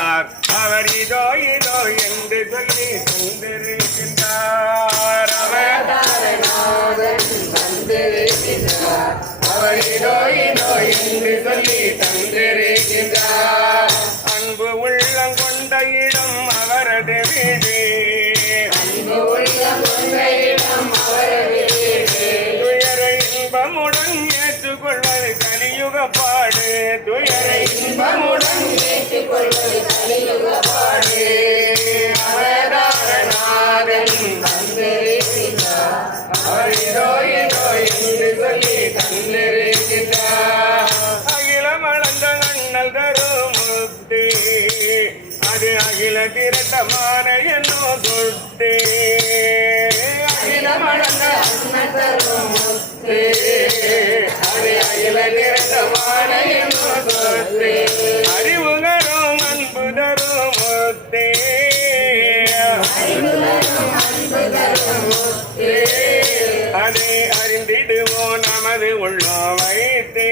தந்திருக்கின்றார் அவர் இதோ இதோ என்று சொல்லி தந்திருக்கின்றார். அவர் அவர் இதோ இதோ என்று சொல்லி தந்திருக்கின்றார். அன்பு உள்ளம் கொண்ட இடம் அவரது வீடு. அன்பு உள்ளம் கொண்ட இடம் இன்பமுடன் ஏற்றுக்கொள்வது கலியுக பாடு. துயரை இன்பமுடன் பாடு. அவதாரநாதன் தந்திருக்கின்றார். அவர் இதோ இதோ என்று சொல்லி அகிலம் அளந்த தரும் முக்தி அது அகில திரட்டமான என்னோ சொத்து. அகிலம் அளந்த தரும் அறிவுகரும் அன்பு தரும் முக்தி அதை அறிந்திடுவோம் நமது உள்ளம் வைத்து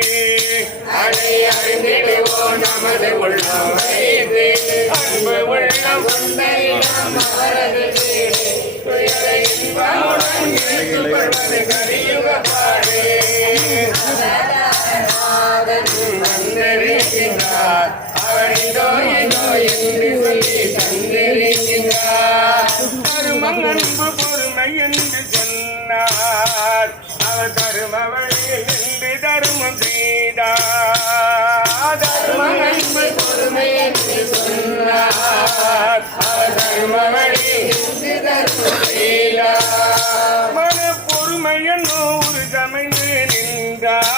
அதை அறிந்திடுவோம் நமது உள்ளம் வைத்து அன்பு உள்ளம் அவரது இன்பமுடன் கலியுக பாடு. அன்பு பொறுமை என்று சொன்னார். அவர் தரும வழியில் நின்று தருமம் செய்தார். தருமம் அன்பு பொறுமை என்று சொன்னார் அவர் தரும வழியில் நின்று தருமம் செய்தார். மன பொறுமை நூறு சமைந்து நின்றார்.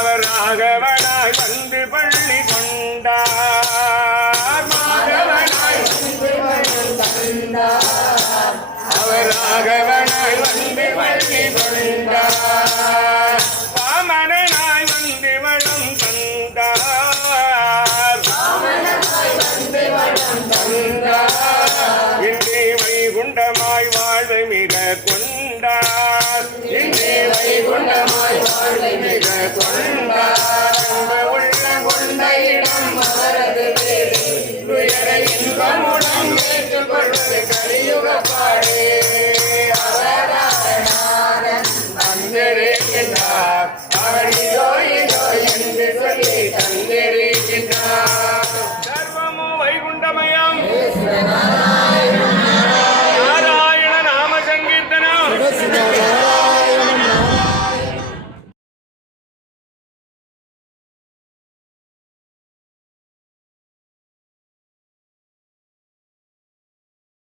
அவர் ராகவனாய் வந்து பள்ளி கொண்டார். மாதவனாய் வந்து வளம் தந்தார் அவர் ராகவனாய் வந்து பள்ளி கொண்டார். பாமரனாய் வந்து வளம் தந்தார். இன்றே வைகுண்டமாய் வாழ்வை மிக கொண்டார். இன்றே வைகுண்டமாய் வாழ்வை